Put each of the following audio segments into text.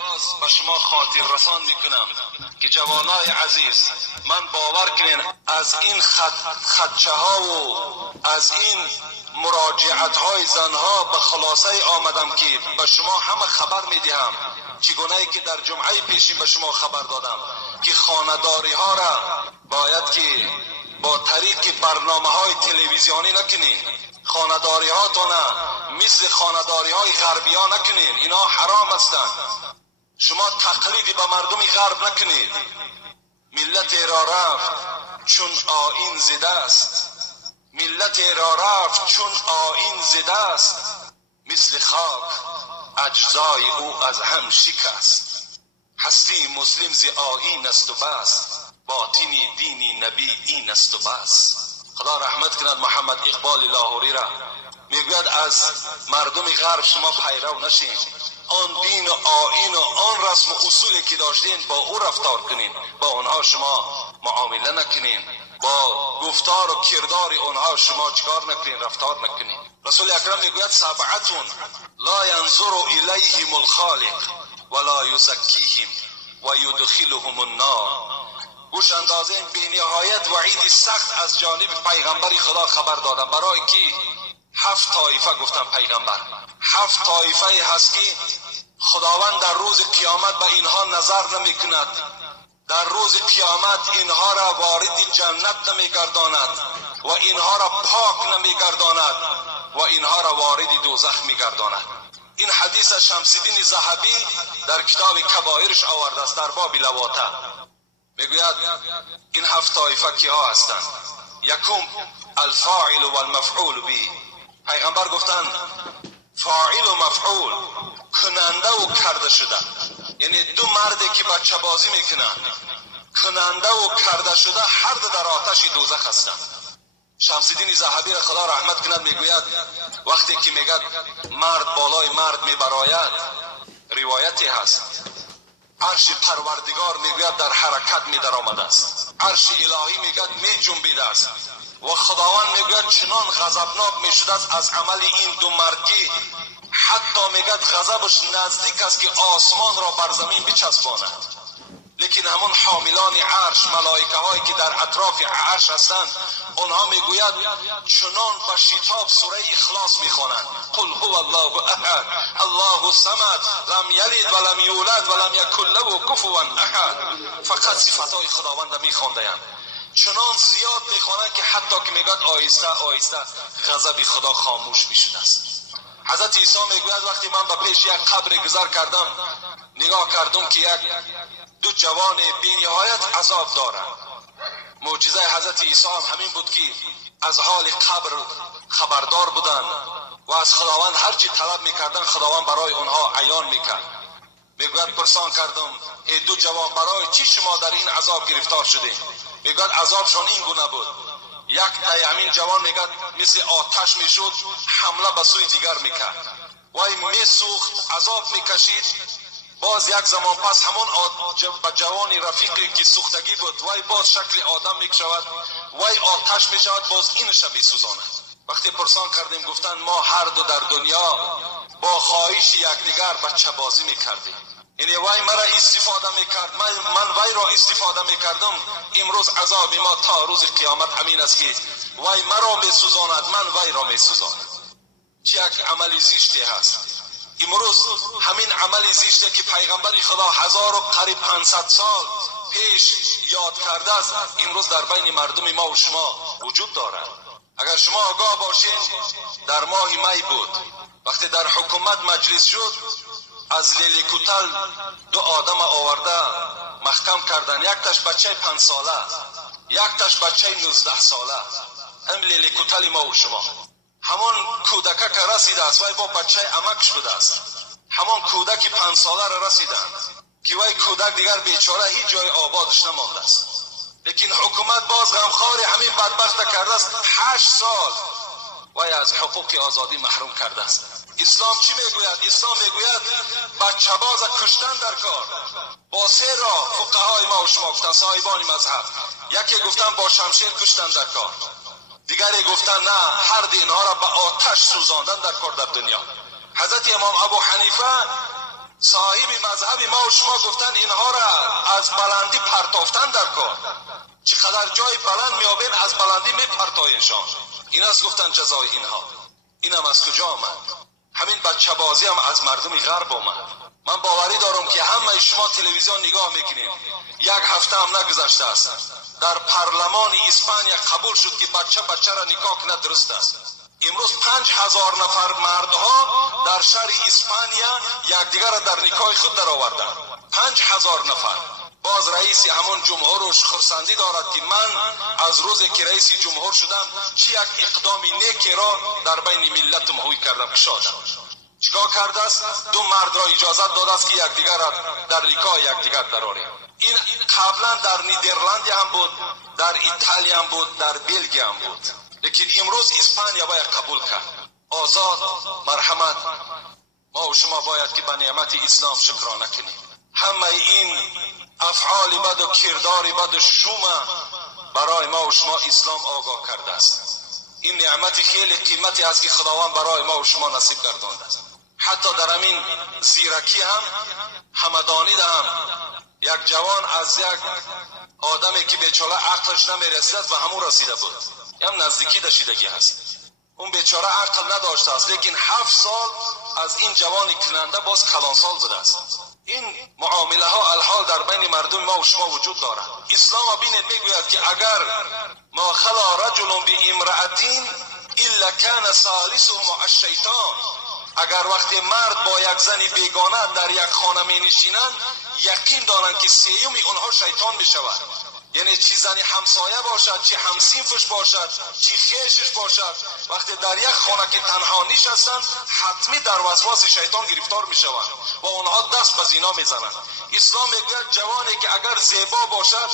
باز به شما خاطر رسان میکنم که جوانای عزیز، من باور کنین از این خدشه ها و از این مراجعت های زنها به خلاصه آمدم که به شما همه خبر میدهم، چگونه که در جمعه پیشین به شما خبر دادم که خانه‌داری ها را باید که با طریق برنامه های تلویزیونی نکنین، خانه‌داری هاتون مثل خانه‌داری های غربی ها نکنین، اینا حرام هستند. شما تقلید به مردم غرب نکنید. ملت را رفت چون آیین زده است، ملت را رفت چون آیین زده است، مثل خاک اجزای او از هم شکست. هستی مسلم ز آیین است و بس، باطنی دینی نبی این است و بس. خدا رحمت کند محمد اقبال لاهوری را. میگوید از مردم غرب شما پیرو نشین، آن دین و آیین و آن رسم و اصولی که داشتین با او رفتار کنین، با آنها شما معامله نکنین، با گفتار و کردار آنها شما چکار نکنین، رفتار نکنین. رسول اکرم میگوید سبعتون لا ینظر الیهم الخالق ولا یزکیهم و یدخلهم النار. گوش اندازه بی نهایت وعید سخت از جانب پیغمبر خدا خبر دادم، برای کی 7 طایفه گفتم پیغمبر، 7 طایفه هست که خداوند در روز قیامت به اینها نظر نمی کند، در روز قیامت اینها را وارد جنت نمی گرداند و اینها را پاک نمی گرداند و اینها را وارد دوزخ می گرداند. این حدیث شمس الدین ذهبی در کتاب کبائرش آورده است در باب لواطه. میگوید این 7 طایفه کیها هستند؟ یکم الفاعل و المفعول به. پیغمبر گفتند فاعل و مفعول، کننده و کرده شده، یعنی دو مردی که بچه بازی میکنن، کننده و کرده شده هر دو در آتش دوزخ هستند. شمس الدین ذهبی را خدا رحمت کند میگوید وقتی که میگد مرد بالای مرد میبراید، روایتی هست عرش پروردگار میگوید در حرکت می در آمده است، عرش الهی میگوید می جنبیده است و خداوند میگوید چنان غضبناک می شده است از عمل این دو مردی، حتی میگوید غضبش نزدیک است که آسمان را بر زمین بچسباند. لیکن همون حاملان عرش، ملائکه هایی که در اطراف عرش هستند، اونها میگوید چنان به شتاب سوره اخلاص میخوانند، قل هو الله احد الله الصمد لم یلد ولم یولد ولم یکن له کفوا احد. فقط صفات خداوند میخواندند، چنان زیاد میخوانند که حتی که میگوید آهسته آهسته غضب خدا خاموش میشده است. حضرت عیسی میگوید وقتی من به پیش یک قبر گذر کردم، نگاه کردم که یک دو جوان بی نهایت عذاب دارند. معجزه حضرت عیسی هم همین بود که از حال قبر خبردار بودند و از خداوند هر چی طلب میکردن خداوند برای آنها عیان میکرد. میگوید پرسان کردم ای دو جوان برای چی شما در این عذاب گرفتار شدین؟ میگوید عذابشان این گونه بود، یک همین جوان میگوید مثل آتش میشد حمله به سوی دیگر میکرد، وای میسوخت عذاب میکشید، باز یک زمان پس همون به جوانی رفیقی که سوختگی بود وای باز شکل آدم میشود، وای آتش میشود، باز این شبی سوزاند. وقتی پرسان کردیم گفتن ما هر دو در دنیا با خواهش یکدیگر بچه بازی میکردیم، یعنی وای مرا استفاده میکرد، من وای را استفاده میکردم. امروز عذاب ما تا روز قیامت همین است که وای مرا میسوزاند، من وای را میسوزاند. چه یک عملی زشتی هست. امروز همین عمل زشتی که پیغمبر خدا 1000 و قریب 500 سال پیش یاد کرده است، امروز در بین مردم ما و شما وجود دارد. اگر شما آگاه باشین، در ماه می بود وقتی در حکومت مجلس شد، از لیلی کوتل 2 آدم آورده محکم کردن، یک تاش بچه 5 ساله، یک تاش بچه 19 ساله. هم لیلی کوتل ما و شما، همون کودک که رسیده است وای با بچه امکش بوده است، همون کودک 5 ساله را رسیدن که وای کودک دیگر بیچاره هیچ جای آبادش نمانده است. لیکن حکومت باز غمخوار همین بدبخت کرده است، 8 سال وای از حقوق آزادی محروم کرده است. اسلام چی میگوید؟ اسلام میگوید بچه باز کشتن در کار. با 3 را فقهای ما و شما گفتن، صاحبان مذهب، یکی گفتن با شمشیر کشتن در کار، دیگری گفتن نه هر اینها را به آتش سوزاندن در کار در دنیا. حضرت امام ابو حنیفه صاحب مذهب ما و شما گفتن اینها را از بلندی پرتافتن در کار. چقدر جای بلند میابین از بلندی میپرتاینشان. این است گفتن جزای اینها. اینم از کجا آمد؟ همین بچه بازی هم از مردم غرب آمد. من باوری دارم که همه شما تلویزیون نگاه میکنین، یک هفته هم نگذشته است در پارلمان اسپانیا قبول شد که بچه را نکاح کنه. درست است. امروز 5000 نفر مردها در شهر اسپانیا یکدیگر را در نکاح خود در آوردند. 5000 نفر. باز رئیس همون جمهورش خرسندی دارد که من از روزی که رئیس جمهور شدم چی یک اقدامی نیکی را در بین ملت مهوی کردم. شادم. چیکار کرده است؟ دو مرد را اجازت داده است که یکدیگر را در نکاح یکدیگر درآورند. این قبلا در نیدرلند هم بود، در ایتالیا هم بود، در بلژیم هم بود. لیکن امروز اسپانیا باید قبول کرد. آزاد، مرحمت. ما و شما باید که به نعمت اسلام شکرانه کنیم. همه این افعال بد و کردار بد و شوم برای ما و شما اسلام آگاه کرده است. این نعمت خیلی قیمتی است که خداوند برای ما و شما نصیب گردانده است. حتی در همین زیرکی هم همدانی هم یک جوان از یک آدمی که بیچاره عقلش نمیرسید و همون رسیده بود، هم نزدیکی داشتگی هست. اون بیچاره عقل نداشته است، لیکن 7 سال از این جوان کننده باز کلانسال بوده است. این معامله ها الحال در بین مردم ما و شما وجود دارد. اسلام ببینید میگوید که اگر ما خلا رجل بامرأتین الا کان ثالثهما الشیطان، اگر وقتی مرد با یک زنی بیگانه در یک خانه می نشینند یقین دارند که سیوم اونها شیطان می شود. یعنی چی زنی همسایه باشد، چی همسینفش باشد، چی خیشش باشد، وقتی در یک خانه که تنها نشستند حتمی در وسواس شیطان گرفتار می شوند و اونها دست به زنا می زنند. اسلام میگوید جوانی که اگر زیبا باشد،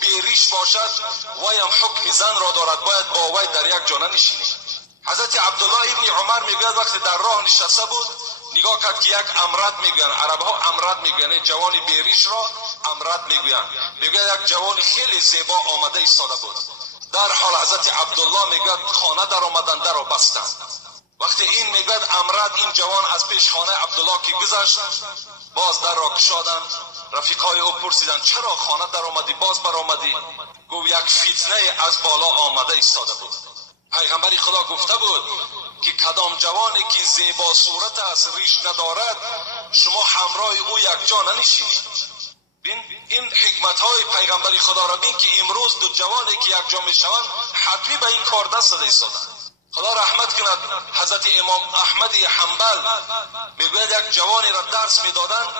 بیریش باشد، ویم حکم زن را دارد، باید با وی در یک جانه نشینید. حضرت عبدالله ابن عمر میگوید وقتی در راه نشسته بود نگاه کرد که یک امرد میگویند، عرب ها امرد میگویند، جوانی بیریش را امرد میگویند. میگوید یک جوانی خیلی زیبا آمده ایستاده بود. در حال حضرت عبدالله میگوید خانه در آمدند، در را بستند. وقتی این میگوید امرد، این جوان از پیش خانه عبدالله که گذشت باز در را گشادند. رفیقای او پرسیدند چرا خانه در آمدی، باز بر آمدی؟ گفت یک فتنه از بالا آمده ایستاده بود. پیغمبر خدا گفته بود که کدام جوانی که زیبا صورت است، ریش ندارد، شما همراه او یک جا ننشینید. این حکمت های پیغمبر خدا را بین که امروز دو جوانی که یک جا میشوند حتمی به این کار دست داده ایستادند. خدا رحمت کند. حضرت امام احمد حنبل میگوید یک جوانی را درس میدادند،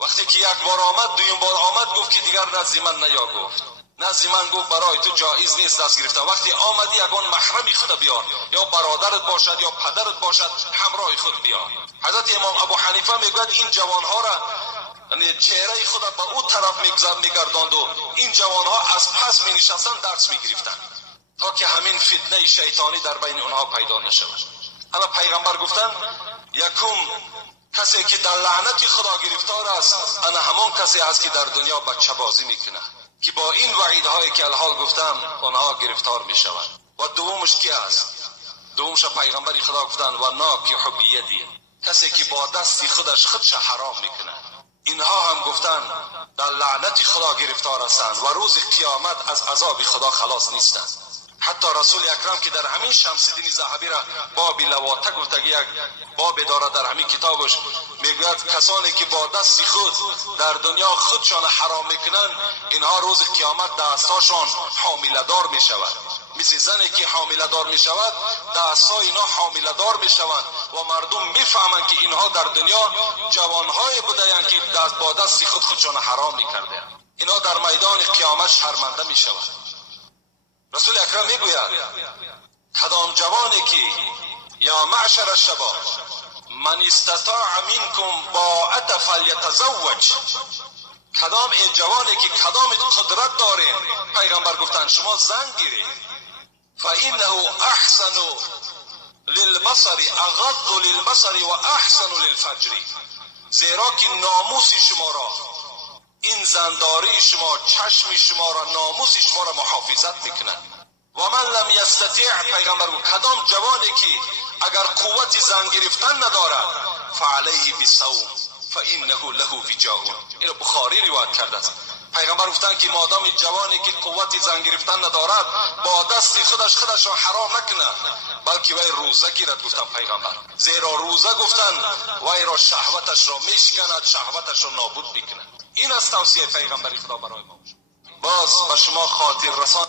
وقتی که یک بار آمد، دویم بار آمد، گفت که دیگر نزد من نیا. گفت نزد من، گفت برای تو جایز نیست دست گرفتن. وقتی آمدی یگان محرم خود بیار، یا برادرت باشد یا پدرت باشد، همراه خود بیار. حضرت امام ابو حنیفه میگوید این جوانها را، یعنی چهره خود به او طرف میگرداند و این جوانها از پس می نشستن درس می گرفتن تا که همین فتنه شیطانی در بین اونها پیدا نشود. حالا پیغمبر گفتن یکم کسی که در لعنت خدا گرفتار است، انا همون کسی است که در دنیا بچه بازی میکنه، که با این وعیدهایی که الحال گفتم اونها گرفتار میشوند. و دومش کی است؟ دومش پیغمبر خدا گفتن و ناکح بیدی، کسی که با دستی خودش حرام میکنه. اینها هم گفتن در لعنت خدا گرفتار هستند و روز قیامت از عذاب خدا خلاص نیستند. حتی رسول اکرم که در همین شمس الدین ذهبی را باب لواطه گفته، یک باب داره در همین کتابش، میگوید کسانی که با دست خود در دنیا خودشان حرام میکنن، اینها روز قیامت دستاشان حامله دار میشود. مثل زنی که حامله دار میشود، دستای اینا حامله دار میشوند و مردم میفهمند که اینها در دنیا جوانهای بودند که با دست خودشان حرام میکردند. اینا در میدان قیامت شرمنده میشوند. رسول اکرم میگوید کدام جوانی که یا معشر الشباب من استطاع منکم باءة فلیتزوج، کدام ای جوانی که کدام قدرت دارین، پیغمبر گفتن شما زن گیرید، فانه احسن للبصر، اغض للبصر و احسن للفجر، زیرا که ناموس شما را، این زنداری شما، چشم شما را، ناموس شما را محافظت میکنند. و من لم یستطیع، پیغمبر گفت کدام جوانی که اگر قوت زن گرفتن ندارد، فعلیه بالصوم، فانه له وجاء. اینو بخاری روایت کرده است. پیغمبر گفتن که مادام جوانی که قوت زن گرفتن ندارد با دست خودش را حرام نکنه، بلکه وی روزه گیرد. گفتن پیغمبر زیرا روزه گفتن وی را شهوتش را میشکند، شهوتش را نابود میکنه. این است توصیه پیغمبر خدا برای ما. باز به شما خاطر رسان